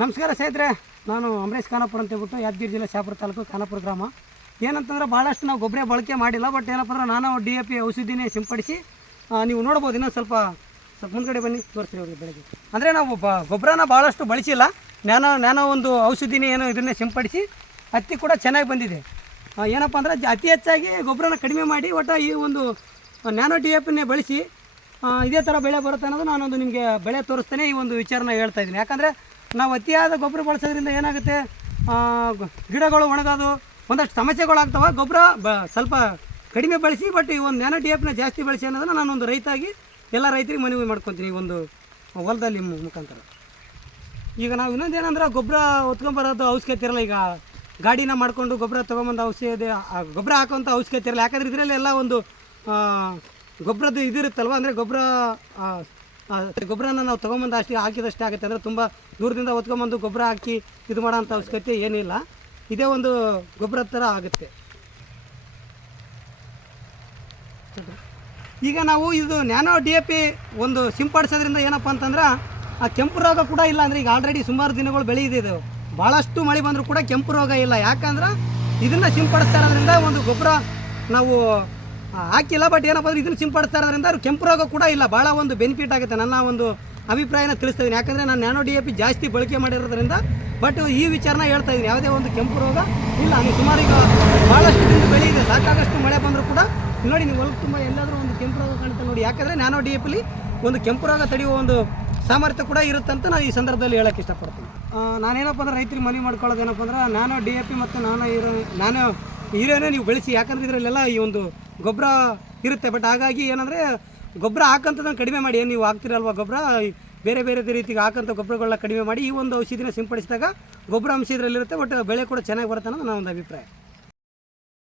ನಮಸ್ಕಾರ ಸ್ನೇಹಿತರೆ, ನಾನು ಅಂಬರೀಶ್ ಖಾನಾಪುರ ಅಂತ ಹೇಳ್ಬಿಟ್ಟು ಯಾದಗಿರಿ ಜಿಲ್ಲೆ ಶಾಪುರ ತಾಲೂಕು ಖಾನಾಪುರ ಗ್ರಾಮ. ಏನಂತಂದ್ರೆ ಭಾಳಷ್ಟು ನಾವು ಗೊಬ್ಬರ ಬಳಕೆ ಮಾಡಿಲ್ಲ ಬಟ್ ಏನಪ್ಪ ಅಂದ್ರೆ ನಾನು ಡಿ ಎ ಪಿ ಔಷಧಿನೇ ಸಿಂಪಡಿಸಿ ನೀವು ನೋಡ್ಬೋದು, ಇನ್ನೊಂದು ಸ್ವಲ್ಪ ಸ್ವಲ್ಪ ಮುಂದ್ಗಡೆ ಬನ್ನಿ, ತೋರಿಸ್ರಿ ಅವ್ರಿಗೆ ಬೆಳಗ್ಗೆ. ಅಂದರೆ ನಾವು ಬ, ಗೊಬ್ಬರನ ಭಾಳಷ್ಟು ಬಳಸಿಲ್ಲ ನಾನು ನ್ಯಾನೋ ಒಂದು ಔಷಧಿನೇ ಏನೋ ಇದನ್ನೇ ಸಿಂಪಡಿಸಿ, ಹತ್ತಿ ಕೂಡ ಚೆನ್ನಾಗಿ ಬಂದಿದೆ. ಏನಪ್ಪ ಅಂದ್ರೆ ಅತಿ ಹೆಚ್ಚಾಗಿ ಗೊಬ್ಬರನ ಕಡಿಮೆ ಮಾಡಿ, ಒಟ್ಟು ಈ ಒಂದು ನ್ಯಾನೋ ಡಿ ಎ ಪಿನೇ ಬಳಸಿ ಇದೇ ಥರ ಬೆಳೆ ಬರುತ್ತೆ ಅನ್ನೋದು ನಾನೊಂದು ನಿಮಗೆ ಬೆಳೆ ತೋರಿಸ್ತೇನೆ, ಈ ಒಂದು ವಿಚಾರನ ಹೇಳ್ತಾ ಇದ್ದೀನಿ. ಯಾಕಂದರೆ ನಾವು ಅತಿಯಾದ ಗೊಬ್ಬರ ಬಳಸೋದ್ರಿಂದ ಏನಾಗುತ್ತೆ? ಗಿಡಗಳು ಒಣಗೋದು, ಒಂದಷ್ಟು ಸಮಸ್ಯೆಗಳಾಗ್ತವೆ. ಗೊಬ್ಬರ ಬ, ಸ್ವಲ್ಪ ಕಡಿಮೆ ಬಳಸಿ ಬಟ್ ಈ ಒಂದು ನ್ಯಾನೋ ಡಿ ಎಫ್ನ ಜಾಸ್ತಿ ಬಳಸಿ ಅನ್ನೋದನ್ನ ನಾನೊಂದು ರೈತಾಗಿ, ಎಲ್ಲ ರೈತರಿಗೆ ಮನವಿ ಮಾಡ್ಕೊತೀನಿ ಈ ಒಂದು ಹೊಲದಲ್ಲಿ ಮುಖಾಂತರ. ಈಗ ನಾವು ಇನ್ನೊಂದು ಏನಂದ್ರೆ, ಗೊಬ್ಬರ ಹೊತ್ಕೊಂಬರೋದು ಅವಶ್ಯಕತೆ ಇರಲ್ಲ. ಈಗ ಗಾಡಿನ ಮಾಡಿಕೊಂಡು ಗೊಬ್ಬರ ತೊಗೊಂಬಂದು ಔಷಧಿ ಗೊಬ್ಬರ ಹಾಕುವಂಥ ಅವಶ್ಯಕತೆ ಇರಲ್ಲ. ಯಾಕಂದ್ರೆ ಇದರಲ್ಲಿ ಎಲ್ಲ ಒಂದು ಗೊಬ್ಬರದ್ದು ಇದಿರುತ್ತಲ್ವ? ಅಂದರೆ ಗೊಬ್ಬರ ಗೊಬ್ಬರನ ನಾವು ತೊಗೊಂಬಂದು ಅಷ್ಟೇ ಹಾಕಿದಷ್ಟೇ ಆಗುತ್ತೆ. ಅಂದರೆ ತುಂಬ ದೂರದಿಂದ ಹೊತ್ಕೊಂಬಂದು ಗೊಬ್ಬರ ಹಾಕಿ ಇದು ಮಾಡೋಂಥ ಅವಶ್ಯಕತೆ ಏನಿಲ್ಲ. ಇದೇ ಒಂದು ಗೊಬ್ಬರದ ಥರ ಆಗುತ್ತೆ. ಈಗ ನಾವು ಇದು ನ್ಯಾನೋ ಡಿ ಎ ಪಿ ಒಂದು ಸಿಂಪಡಿಸೋದ್ರಿಂದ ಏನಪ್ಪ ಅಂತಂದ್ರೆ, ಆ ಕೆಂಪು ರೋಗ ಕೂಡ ಇಲ್ಲ ಅಂದರೆ ಈಗ ಆಲ್ರೆಡಿ ಸುಮಾರು ದಿನಗಳು ಇದು ಭಾಳಷ್ಟು ಮಳೆ ಬಂದರೂ ಕೂಡ ಕೆಂಪು ರೋಗ ಇಲ್ಲ. ಯಾಕಂದ್ರೆ ಇದನ್ನು ಸಿಂಪಡಿಸ್ತಾ ಇರೋದ್ರಿಂದ ಒಂದು ಗೊಬ್ಬರ ನಾವು ಹಾಕಿಲ್ಲ ಬಟ್ ಏನಪ್ಪ ಅಂದ್ರೆ ಇದನ್ನು ಸಿಂಪಡಿಸ್ತಾ ಇರೋದ್ರಿಂದ ಅವ್ರು ಕೆಂಪು ರೋಗ ಕೂಡ ಇಲ್ಲ. ಭಾಳ ಒಂದು ಬೆನಿಫಿಟ್ ಆಗುತ್ತೆ. ನನ್ನ ಒಂದು ಅಭಿಪ್ರಾಯನ ತಿಳಿಸ್ತಾ ಇದ್ದೀನಿ. ಯಾಕಂದರೆ ನಾನು ನ್ಯಾನೋ ಡಿ ಎ ಪಿ ಜಾಸ್ತಿ ಬಳಕೆ ಮಾಡಿರೋದ್ರಿಂದ ಬಟ್ ಈ ವಿಚಾರನ ಹೇಳ್ತಾ ಇದ್ದೀನಿ. ಯಾವುದೇ ಒಂದು ಕೆಂಪು ರೋಗ ಇಲ್ಲ. ನೀವು ಸುಮಾರು ಈಗ ಭಾಳಷ್ಟು ದಿನ ಬೆಳೆ ಇದೆ. ಸಾಕಾಗಷ್ಟು ಮಳೆ ಬಂದರೂ ಕೂಡ, ನೋಡಿ, ನೀವು ಹೊಲಕ್ಕೆ ತುಂಬ ಎಲ್ಲಾದರೂ ಒಂದು ಕೆಂಪು ರೋಗ ಕಾಣುತ್ತೆ ನೋಡಿ. ಯಾಕಂದರೆ ನ್ಯಾನೋ ಡಿ ಎ ಪಿಲಿ ಒಂದು ಕೆಂಪು ರೋಗ ತಡೆಯುವ ಒಂದು ಸಾಮರ್ಥ್ಯ ಕೂಡ ಇರುತ್ತಂತ ನಾನು ಈ ಸಂದರ್ಭದಲ್ಲಿ ಹೇಳೋಕೆ ಇಷ್ಟಪಡ್ತೀನಿ. ನಾನೇನಪ್ಪ ಅಂದ್ರೆ ರೈತರಿಗೆ ಮನವಿ ಮಾಡ್ಕೊಳ್ಳೋದು ಏನಪ್ಪ ಅಂದ್ರೆ ನಾನೋ ಡಿ ಎ ಪಿ ಮತ್ತು ನಾನೋ ಇರೋ ನಾನು ಹೀರೋನೇ ನೀವು ಬೆಳೆಸಿ. ಯಾಕಂದ್ರೆ ಇದರಲ್ಲೆಲ್ಲ ಈ ಒಂದು ಗೊಬ್ಬರ ಇರುತ್ತೆ. ಬಟ್ ಹಾಗಾಗಿ ಏನಂದರೆ ಗೊಬ್ಬರ ಹಾಕಂಥದ್ದನ್ನು ಕಡಿಮೆ ಮಾಡಿ, ಏನು ನೀವು ಹಾಕ್ತಿರಲ್ವ ಗೊಬ್ಬರ? ಬೇರೆ ಬೇರೆ ರೀತಿಗೆ ಹಾಕಂಥ ಗೊಬ್ಬರಗಳನ್ನ ಕಡಿಮೆ ಮಾಡಿ ಈ ಒಂದು ಔಷಧಿನ ಸಿಂಪಡಿಸಿದಾಗ ಗೊಬ್ಬರ ಅಂಶ ಇದರಲ್ಲಿರುತ್ತೆ ಬಟ್ ಬೆಳೆ ಕೂಡ ಚೆನ್ನಾಗಿ ಬರುತ್ತೆ ಅನ್ನೋದು ನನ್ನ ಒಂದು ಅಭಿಪ್ರಾಯ.